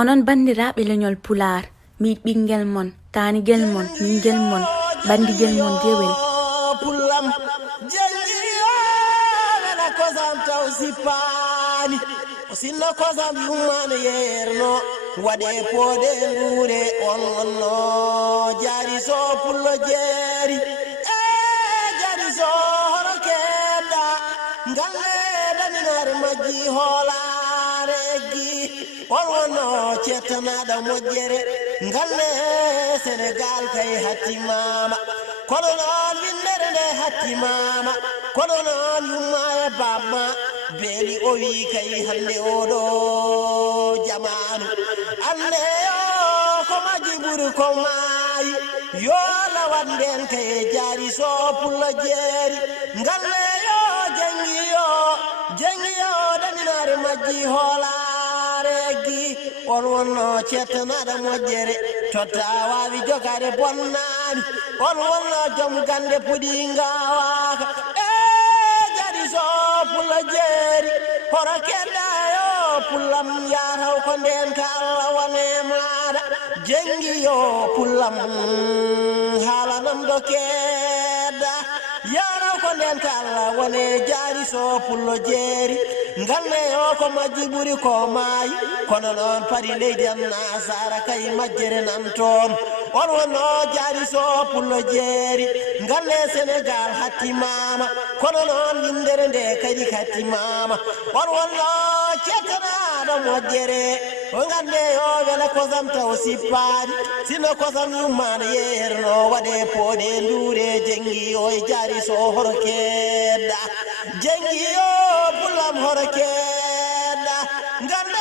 onon bandiraɓe leñol pular mi ɓingel mon tanigel mon mingel mon bandigel mon dewel pulam jengiyo wala kozam taw sipani sinno kozam yumane yerno waɗe poɗe ndure on wonno jari so pullo jeeri jari so hono kedda ngalle daninare majji hoolare eggi on wonno cettanaɗa moƴƴere ngalle Sénégal kay hattimama kono noon windere nde hattimama kono noon yumma e bamma beeli o wi kay hande oɗo jamanu ande o ko maji ɓuri ko maayi yo lawan nden kay jaari so pullo jeeri ngalle yo jengiyo daminare majji hoolare eggi on wonno cettanaɗa moƴƴere totta wawi jogade bonnani on wonno joom gande puɗi gawaka jadi so pullo jeeri horo keɗɗayo pullam yataw ko nden ka Allah wone maɗa jengiyo pullam haalanam do kedda yaraw ko nden ka Allah wone jaari so pullo jeeri ngalle o ko majji ɓuri ko maayi kono noon pari leydi am nasara kay majjere nan toon on wonno jaari so pullo jeeri ngalle Sénégal hattimama kono noon windere nde kadi hattimama on wonno cettanaɗo moƴƴere o ngande yo wela kosam taw sippani sino kosam yummano yerno waɗe pooɗe ndure jengi o e jaari so horo kedda jengi o pullam horo kedda ngande